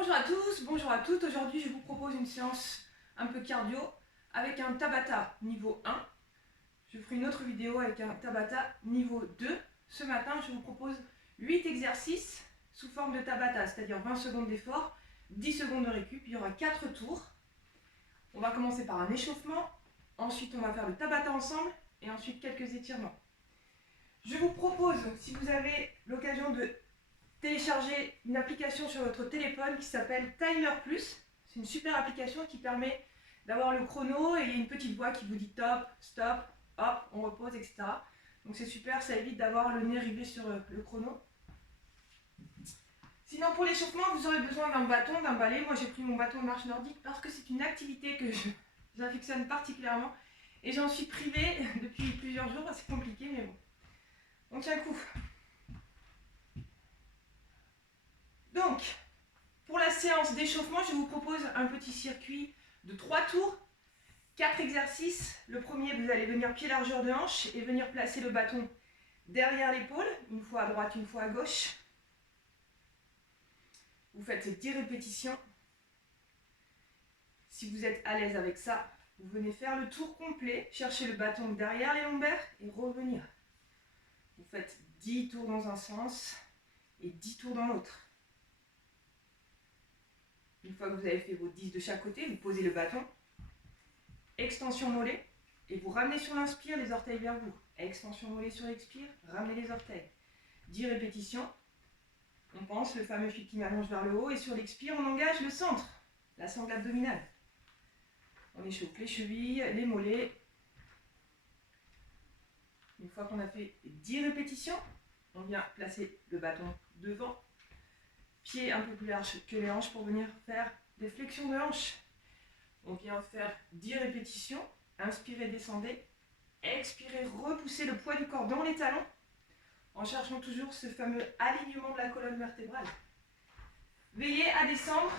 Bonjour à tous, bonjour à toutes. Aujourd'hui, je vous propose une séance un peu cardio avec un Tabata niveau 1. Je ferai une autre vidéo avec un Tabata niveau 2. Ce matin, je vous propose 8 exercices sous forme de Tabata, c'est-à-dire 20 secondes d'effort, 10 secondes de récup. Il y aura 4 tours. On va commencer par un échauffement. Ensuite, on va faire le Tabata ensemble et ensuite quelques étirements. Je vous propose, si vous avez l'occasion de télécharger une application sur votre téléphone qui s'appelle Timer Plus. C'est une super application qui permet d'avoir le chrono et il y a une petite voix qui vous dit top, stop, hop, on repose, etc. Donc c'est super, ça évite d'avoir le nez rivé sur le chrono. Sinon pour l'échauffement, vous aurez besoin d'un bâton, d'un balai. Moi j'ai pris mon bâton de marche nordique parce que c'est une activité que j'affectionne particulièrement et j'en suis privée depuis plusieurs jours, c'est compliqué mais bon. On tient le coup. Donc, pour la séance d'échauffement, je vous propose un petit circuit de 3 tours, 4 exercices. Le premier, vous allez venir pied largeur de hanche et venir placer le bâton derrière l'épaule, une fois à droite, une fois à gauche. Vous faites 10 répétitions. Si vous êtes à l'aise avec ça, vous venez faire le tour complet, chercher le bâton derrière les lombaires et revenir. Vous faites 10 tours dans un sens et 10 tours dans l'autre. Une fois que vous avez fait vos 10 de chaque côté, vous posez le bâton, extension mollet, et vous ramenez sur l'inspire les orteils vers vous. Extension mollet sur l'expire, ramenez les orteils. 10 répétitions. On pense le fameux fil qui m'allonge vers le haut, et sur l'expire, on engage le centre, la sangle abdominale. On échauffe les chevilles, les mollets. Une fois qu'on a fait 10 répétitions, on vient placer le bâton devant. Pied un peu plus large que les hanches pour venir faire des flexions de hanches. On vient faire 10 répétitions. Inspirez, descendez. Expirez, repoussez le poids du corps dans les talons en cherchant toujours ce fameux alignement de la colonne vertébrale. Veillez à descendre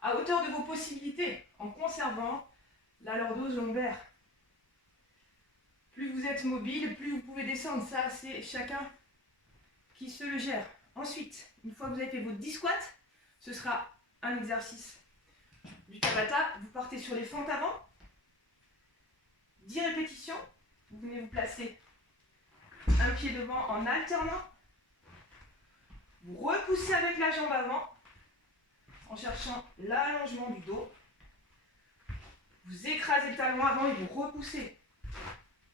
à hauteur de vos possibilités en conservant la lordose lombaire. Plus vous êtes mobile, plus vous pouvez descendre. Ça, c'est chacun qui se le gère. Ensuite, une fois que vous avez fait vos 10 squats, ce sera un exercice du Tabata. Vous partez sur les fentes avant. 10 répétitions. Vous venez vous placer un pied devant en alternant. Vous repoussez avec la jambe avant en cherchant l'allongement du dos. Vous écrasez le talon avant et vous repoussez.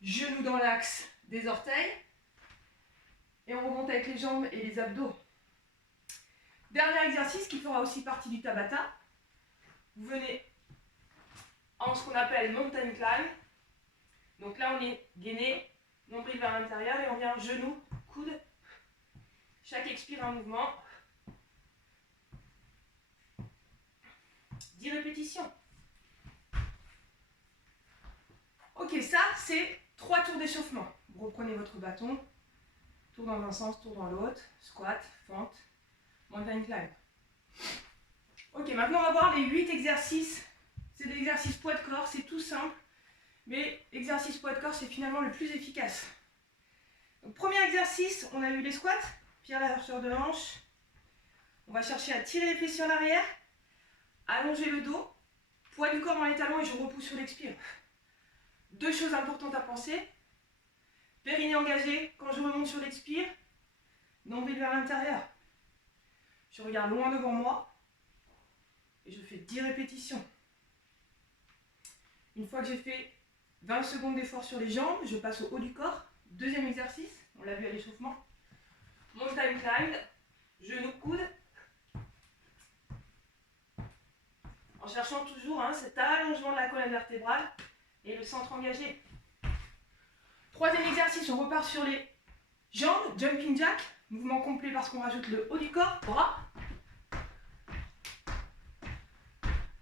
Genoux dans l'axe des orteils. Et on remonte avec les jambes et les abdos. Dernier exercice qui fera aussi partie du Tabata. Vous venez en ce qu'on appelle mountain climb. Donc là, on est gainé, nombril vers l'intérieur et on vient genou, coude. Chaque expire un mouvement. 10 répétitions. Ok, ça, c'est 3 tours d'échauffement. Vous reprenez votre bâton. Tour dans un sens, tour dans l'autre. Squat, fente, mountain climb. Ok, maintenant on va voir les 8 exercices. C'est des exercices poids de corps, c'est tout simple. Mais exercice poids de corps, c'est finalement le plus efficace. Donc, premier exercice, on a eu les squats, pied à la largeur de hanche. On va chercher à tirer les fessiers en arrière, allonger le dos, poids du corps dans les talons et je repousse sur l'expire. 2 choses importantes à penser. Périnée engagé quand je remonte sur l'expire, nombril vers l'intérieur. Je regarde loin devant moi et je fais 10 répétitions. Une fois que j'ai fait 20 secondes d'effort sur les jambes, je passe au haut du corps. Deuxième exercice, on l'a vu à l'échauffement. Mountain climb, genou, coude. En cherchant toujours cet allongement de la colonne vertébrale et le centre engagé. Troisième exercice, on repart sur les jambes, jumping jack. Mouvement complet parce qu'on rajoute le haut du corps, bras.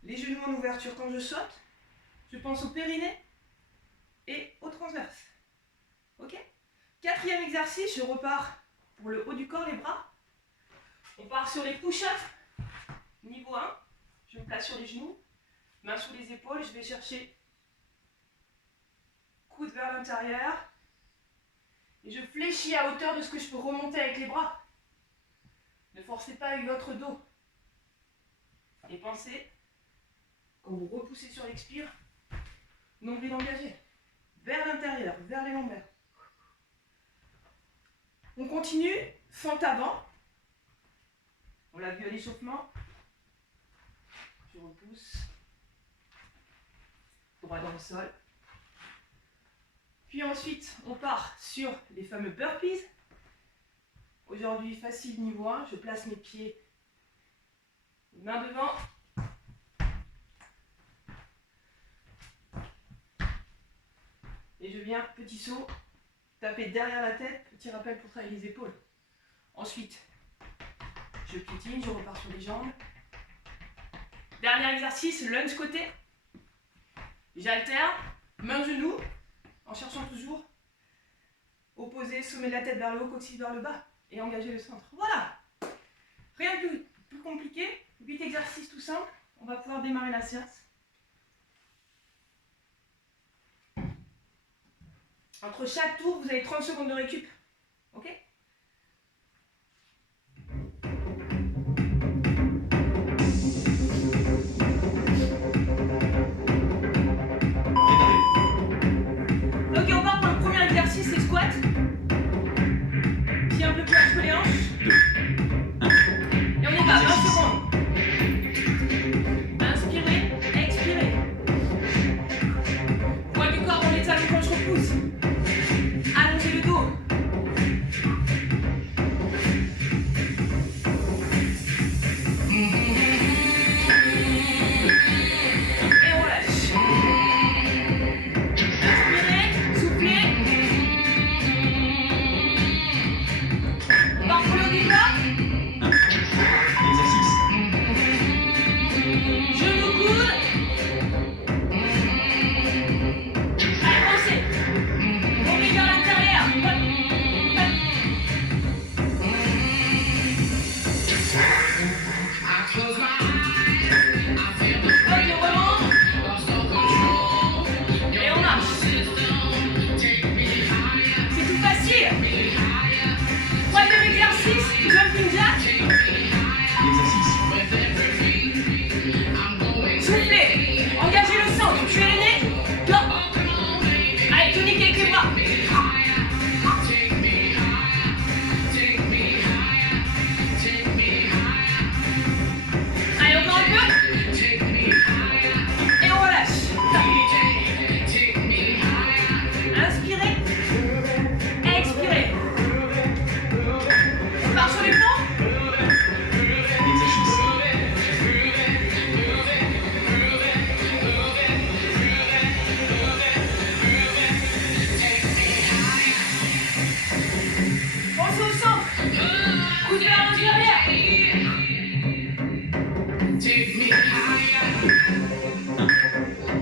Les genoux en ouverture quand je saute. Je pense au périnée et au transverse. Ok ? Quatrième exercice, je repars pour le haut du corps, les bras. On part sur les push-ups. Niveau 1, je me place sur les genoux, mains sous les épaules, je vais chercher coude vers l'intérieur. Et je fléchis à hauteur de ce que je peux remonter avec les bras. Ne forcez pas avec votre dos. Et pensez, quand vous repoussez sur l'expire, nombril engagé, vers l'intérieur, vers les lombaires. On continue, fente avant. On l'a vu à l'échauffement. Je repousse. Droit dans le sol. Puis ensuite, on part sur les fameux burpees. Aujourd'hui, facile niveau 1. Je place mes pieds, main devant. Et je viens, petit saut, taper derrière la tête, petit rappel pour travailler les épaules. Ensuite, je piétine, je repars sur les jambes. Dernier exercice, lunge côté. J'alterne, main genou, en cherchant toujours opposer, sommet de la tête vers le haut, coccyx vers le bas et engager le centre. Voilà. Rien de plus compliqué. 8 exercices tout simples. On va pouvoir démarrer la séance. Entre chaque tour, vous avez 30 secondes de récup. Ok ? Ok, on part pour le premier exercice, c'est squat. Pied un peu plus entre les hanches. Et on y va, 20 secondes. Inspirez, expirez. Poids du corps dans les talons quand je repousse. Allongez le dos. Et on lâche. Inspirez, soufflez. On part pour le haut du corps. Exercice. Genou coude. Allez, pensez. Montez vers l'intérieur. Hop, hop. Ok, on remonte. Et on marche. C'est tout facile. Troisième exercice, jumping jack. Exercice. Soufflez. Engagez le centre. Tuez le nez. Top. Allez, tonique avec les bras. Allez, encore un peu. Et on relâche. Inspirez. Expirez. On part sur les pompes. Exercice. Pensez au centre. Coude vers l'intérieur.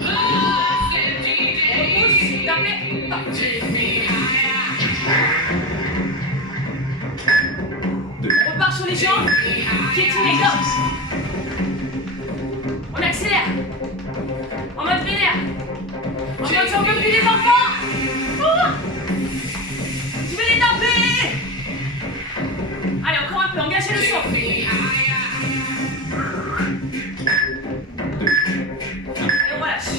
On repousse. Tapez. Hop. 2. On repart sur les jambes. Piétinez, top. On accélère. En mode vénère. En mode j'en peux plus les enfants. Oh, je vais les taper. Allez, encore un peu. Engagez le centre. 2. Et on relâche.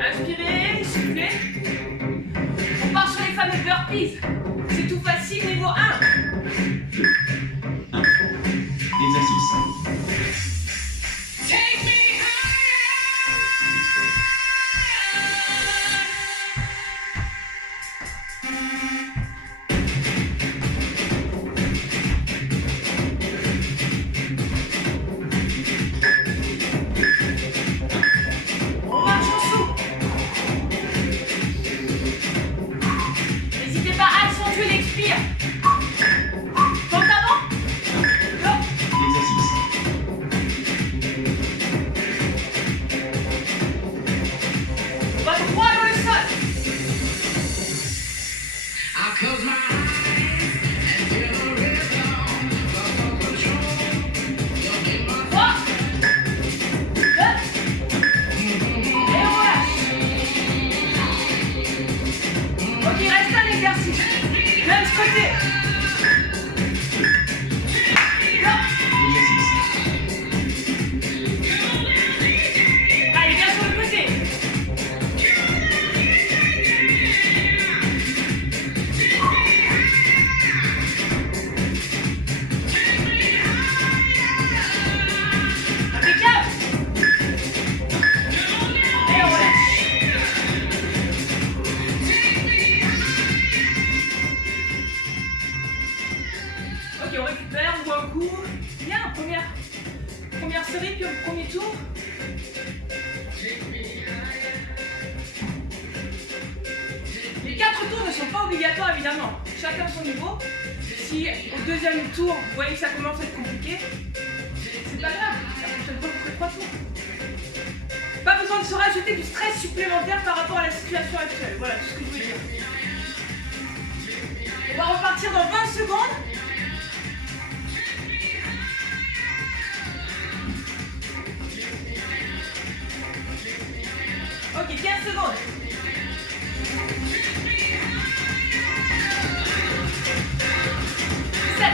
Inspirez, soufflez. On part sur les fameux burpees. C'est tout facile, niveau 1. 2. 1. Exercice. On marche en dessous. N'hésitez pas à accentuer l'expire. Tente avant. Hop. Exercice. première série, puis au premier tour. Les 4 tours ne sont pas obligatoires évidemment, chacun son niveau. Si au deuxième tour, vous voyez que ça commence à être compliqué, c'est pas grave, la prochaine fois vous ferez 3 tours. Pas besoin de se rajouter du stress supplémentaire par rapport à la situation actuelle. Voilà tout ce que je voulais dire. On va repartir dans 20 secondes. Ok, 15 secondes. 7,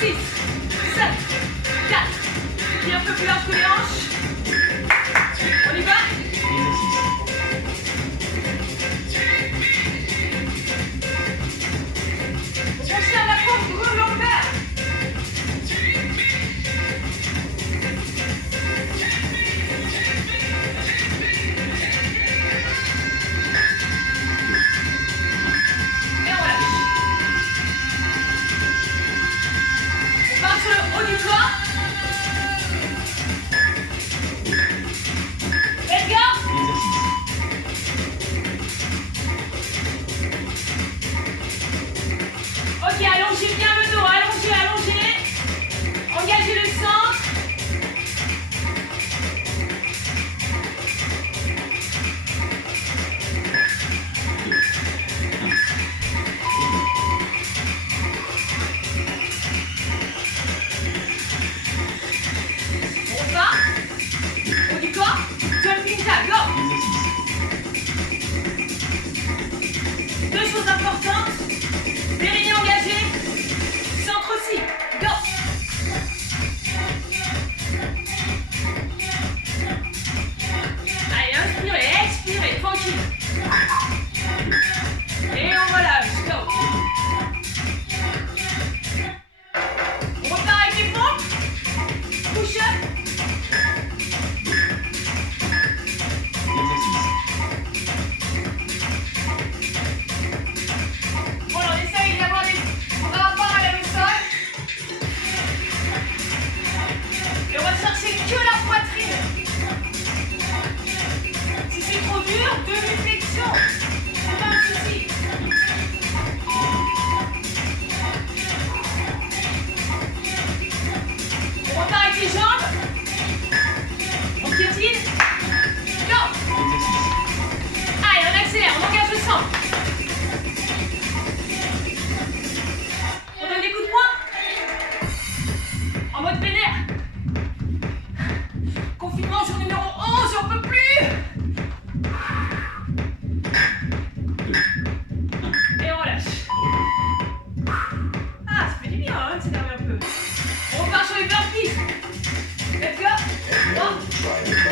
6, 7, 4. Qui est un peu plus large que les hanches. On y va? On conserve la pompe lombaire. Et on lâche. On part sur le haut du corps. Edgar. Ok, allongez bien le dos, allongez, allongez. Engagez le centre. On repart. Haut du corps. Jumping jack, go. 2 choses importantes. Périnée engagé. Centre aussi. Go. Allez, inspirez, expirez, tranquille. Et on relâche. Go. On repart avec les pompes. Push up. Bon, on essaye d'avoir des rapports à la sol. Et on va chercher que la poitrine. Si c'est trop dur, demi-flexion. C'est pas un souci. On repart avec les jambes. On piétine. Go. Allez, on accélère, on engage le sang. On donne des coups de poing. En mode vénère. Confinement jour numéro 11, j'en peux plus. Et on relâche. Ah, ça fait du bien hein, de s'énerver un peu. On repart sur les burpees. Let's go. 1, 2, 1.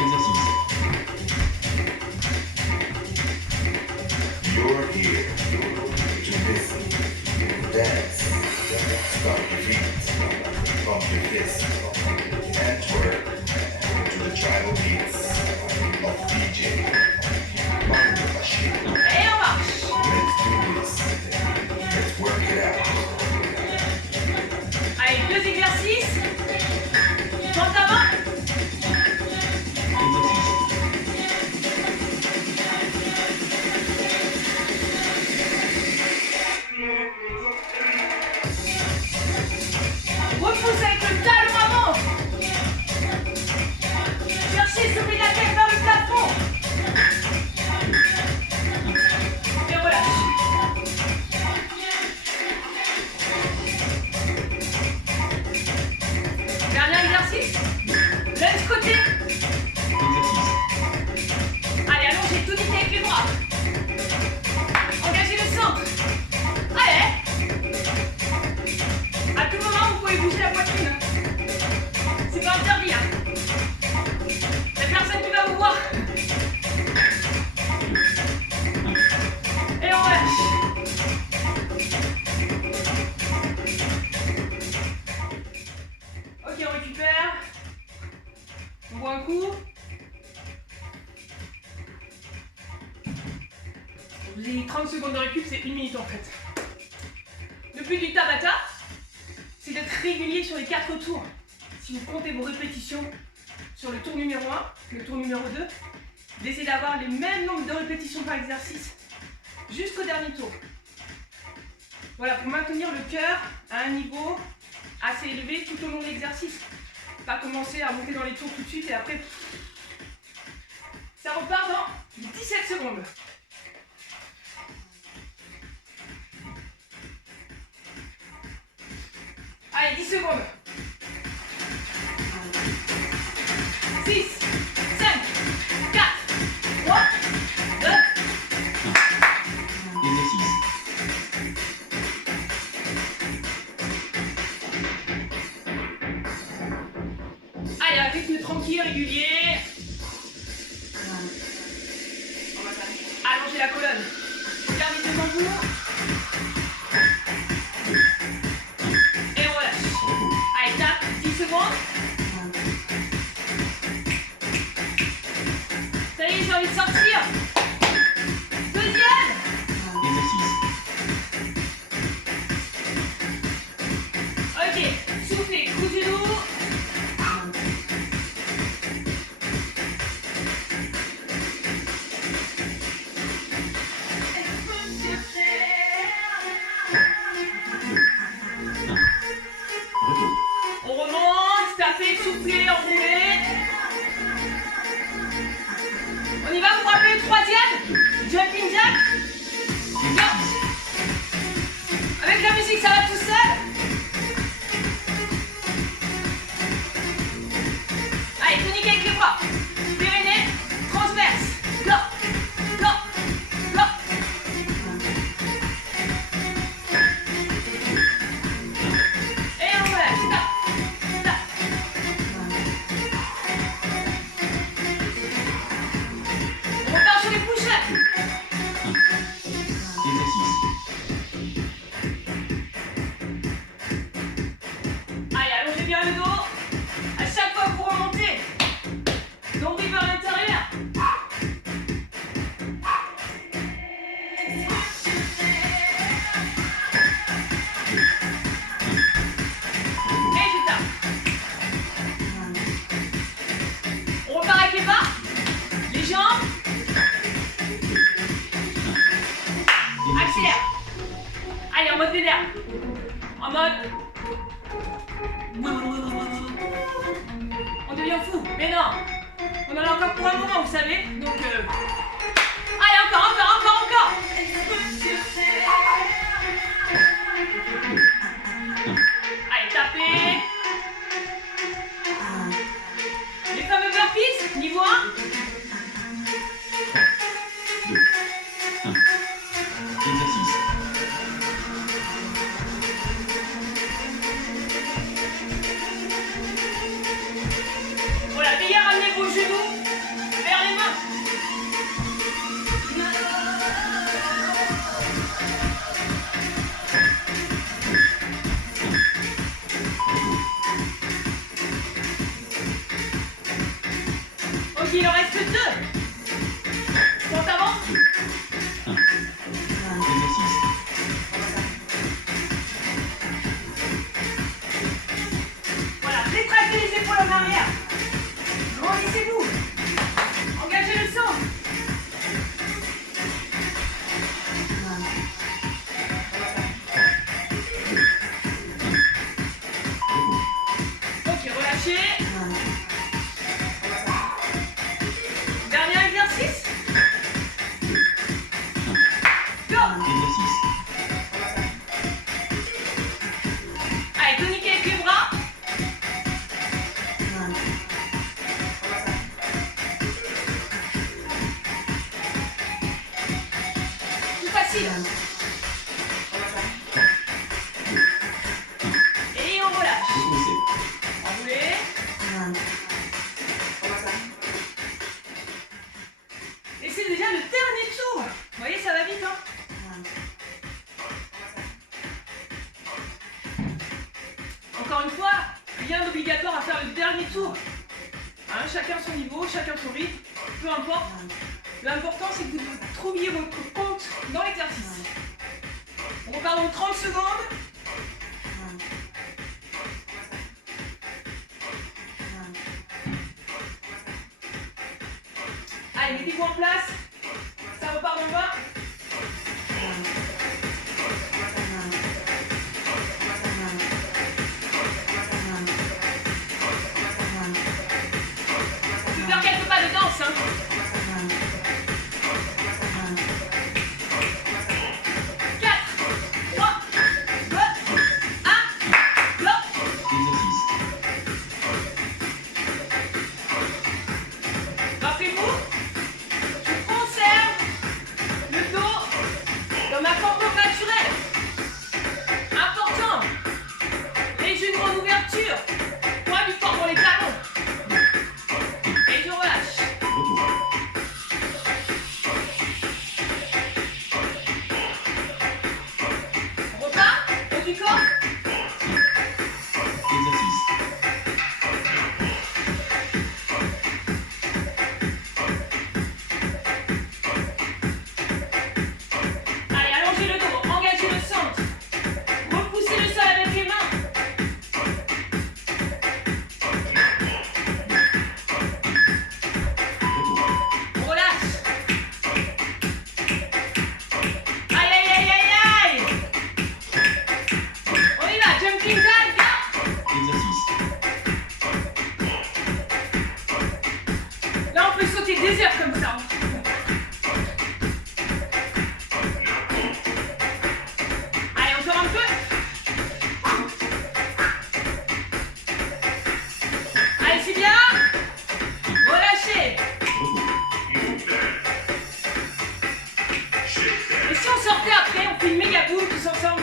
Exercice. You're here to listen, dance, stomp your feet, pump your fists, and twerk to the tribal beats of DJ Mario Machine. Et on marche. Let's do this. Let's work it out. Allez, 2 exercices. Tente ta main. Exercice. Repousse avec le talon avant. Cherchez soulever la tête vers le plafond. Et relâche. Dernier exercice. Lève côté. Exercice. Allez, allongez tout vite avec les bras. Engagez le centre. Allez. À tout moment, vous pouvez bouger la poitrine. C'est pas interdit. Hein. La personne qui va vous voir. Et on relâche. Ok, on récupère. On boit un coup. Je vous ai dit 30 secondes de récup, c'est 1 minute en fait. Le but du Tabata, c'est d'être régulier sur les 4 tours. Si vous comptez vos répétitions sur le tour numéro 1, le tour numéro 2, d'essayer d'avoir les mêmes nombres de répétitions par exercice jusqu'au dernier tour. Voilà, pour maintenir le cœur à un niveau assez élevé tout au long de l'exercice. Pas commencer à monter dans les tours tout de suite et après... Ça repart dans 17 secondes. Allez, 10 secondes. 6, 5, 4, 3, 2. Exercice. Allez, un rythme tranquille, régulier. Allongez la colonne. Gardez devant vous. Et on relâche. Allez, tape, 10 secondes. Ça y est, j'ai envie de sortir. Deuxième. Exercice. Ok, soufflez, coup du loup. On remonte, tapez, soufflez, enroulez. On y va, vous vous rappelez le troisième? Jumping jack. Go. Avec la musique, ça va tout seul. Allez, tonique avec les bras. Périnée, transverse. Go. Go. Go. Et on relâche. Stop. Stop. On repart sur les push-ups. Exercice. Allez, allongez bien le dos. À chaque fois que vous remontez, nombril vers l'intérieur. Et je tape. On repart avec les bras, les jambes. Accélère. Allez, en mode vénère. En mode... On devient fou. Mais non. On en a encore pour un moment, vous savez. Donc... Allez, encore. Allez, tapez. Les fameux burpees, niveau 1. Exercice. Voilà, bien ramenez vos genoux vers les mains. Ok, il en reste 2. Compte avant. Exercice. Voilà, rétractez les épaules en arrière. Grandissez-vous. Engagez le sang. Ok, relâchez. Dernier exercice. Go. Exercice. Allez, toniquez avec les bras. Tout facile. Et on relâche. Recommencer. Enroulez. Et c'est déjà le dernier tour. Vous voyez, ça va vite, hein? Encore une fois, rien d'obligatoire à faire le dernier tour. Hein, chacun son niveau, chacun son rythme, peu importe. L'important, c'est que vous trouviez votre compte dans l'exercice. On repart dans 30 secondes. Allez, mettez-vous en place. Ça repart dans le bas. Ne faire quelques pas de danse, hein. 4, 3, 2, 1, go. Exercice. Rappelez-vous, je conserve le dos dans ma forme naturelle. Important. Les genoux en ouverture. Poids du corps pour les talons. Et je relâche. Retour. On repart. Haut du corps. Exercice. Allez, allongez le dos. Engagez le centre. Repoussez le sol avec les mains. Retour. On relâche. Aïe, aïe, aïe, aïe, aïe. On y va. Jumping jack. Go. Exercice. Là, on peut sauter des heures comme ça. Allez, encore un peu. Allez, c'est bien. Relâchez. Retour. Et si on sortait après, on fait une méga boule tous ensemble.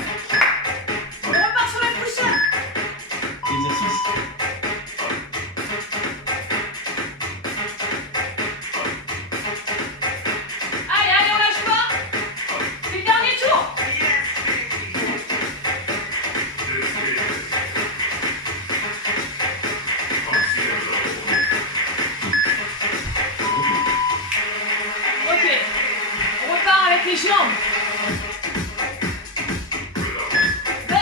On repart sur la poussette. Exercice. Allez, allez, on lâche pas. C'est le dernier tour. Ok. On repart avec les jambes. 2, 1.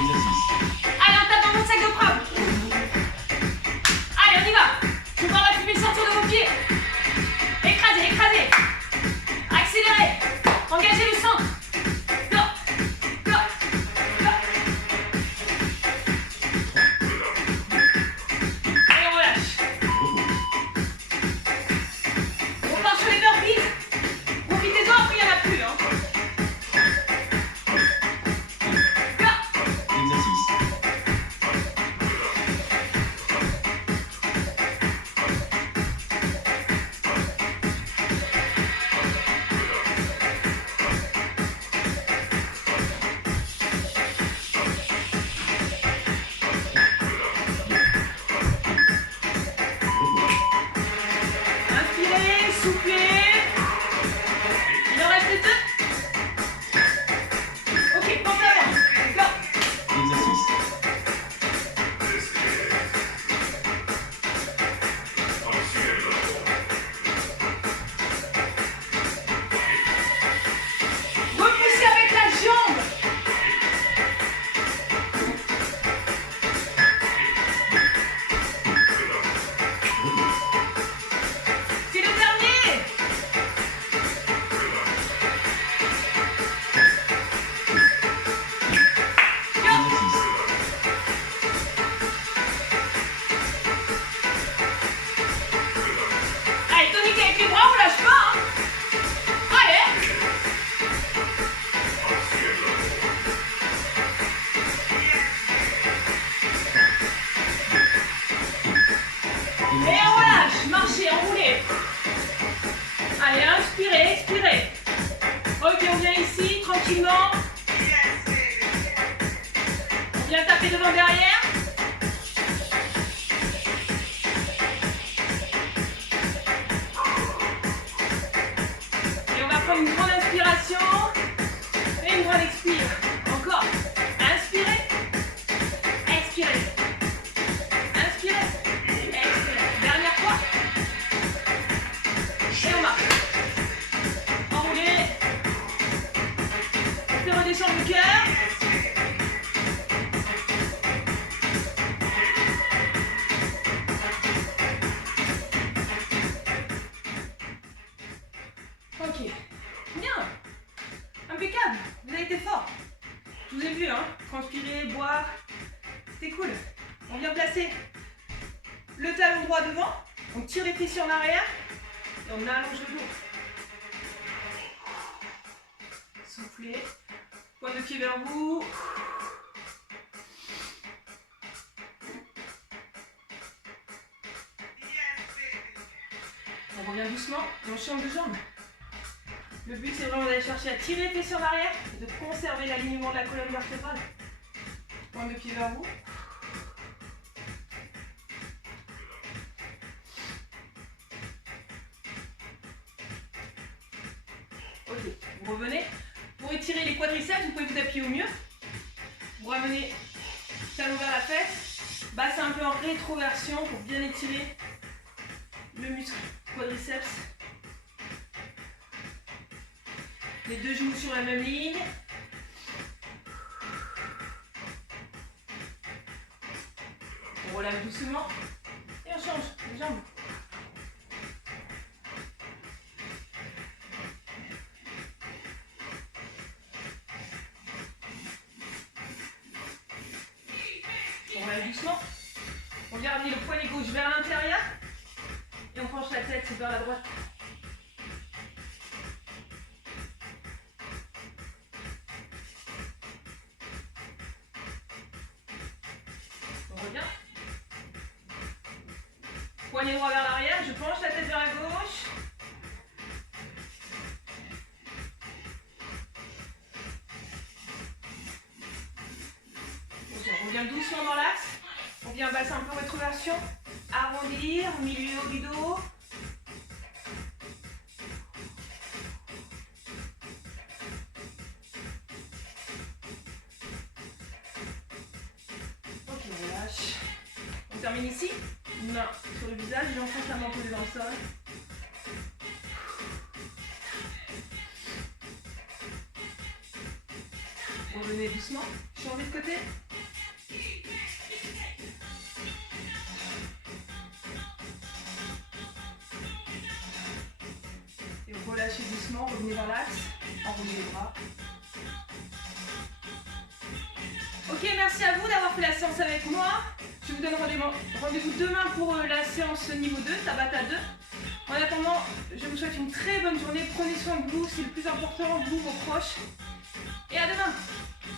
Exercice. Allez, on tape dans mon sac de preuve. Allez, on y va. Je vois la fumée sortir de vos pieds. Écrasez, écrasez. Accélérez. Engagez le centre. Go, go, go. Allez, on relâche. Retour. On part sur les burpees. Profitez-en, après il n'y en a plus. Hein. Go. Exercice. Retour. Inspirez, soufflez. Il en reste 2. Ok, pense avant. Go. Exercice. Repoussez avec la jambe. Retour. C'est le dernier. Exercice. Allez, tonique avec les bras, on lâche pas. Hein. Allez. Et on relâche. Marchez, enroulez. Allez, inspirez, expirez. Ok, on vient ici, tranquillement. On vient taper devant, derrière. Et on va prendre une grande inspiration et une grande expire. Encore. Inspirez. Expirez. Inspirez. Expirez. Dernière fois. Et on marche. Enroulez. On fait redescendre le cœur. transpirer, boire. C'était cool. On vient placer le talon droit devant. On tire les fessiers en arrière et on allonge le dos. Soufflez. Pointe de pied vers vous. On revient doucement et on change de jambe. Le but c'est vraiment d'aller chercher à tirer les fessiers en arrière et de conserver l'alignement de la colonne vertébrale. Pointe de pied vers vous. Ok, vous revenez. Pour étirer les quadriceps, vous pouvez vous appuyer au mur. Vous ramenez talon vers la fesse. Bassin un peu en rétroversion pour bien étirer le muscle quadriceps. Les deux genoux sur la même ligne. On relâche doucement et on change les jambes. On relâche doucement. On vient ramener le poignet gauche vers l'intérieur et on penche la tête vers la droite. On revient. Poignet droit vers l'arrière, je penche la tête vers la gauche. Ok, on revient doucement dans l'axe. On vient bassin un peu rétroversion. Arrondir, milieu du dos. Ok, on relâche. On termine ici. Main sur le visage, j'enfonce la main posée dans le sol. Revenez doucement. Changez de côté. Et vous relâchez doucement, revenez dans l'axe, enroulez les bras. Ok, merci à vous d'avoir fait la séance avec moi. Je vous donne rendez-vous demain pour la séance niveau 2, Tabata 2. En attendant, je vous souhaite une très bonne journée. Prenez soin de vous, c'est le plus important, vous, vos proches. Et à demain!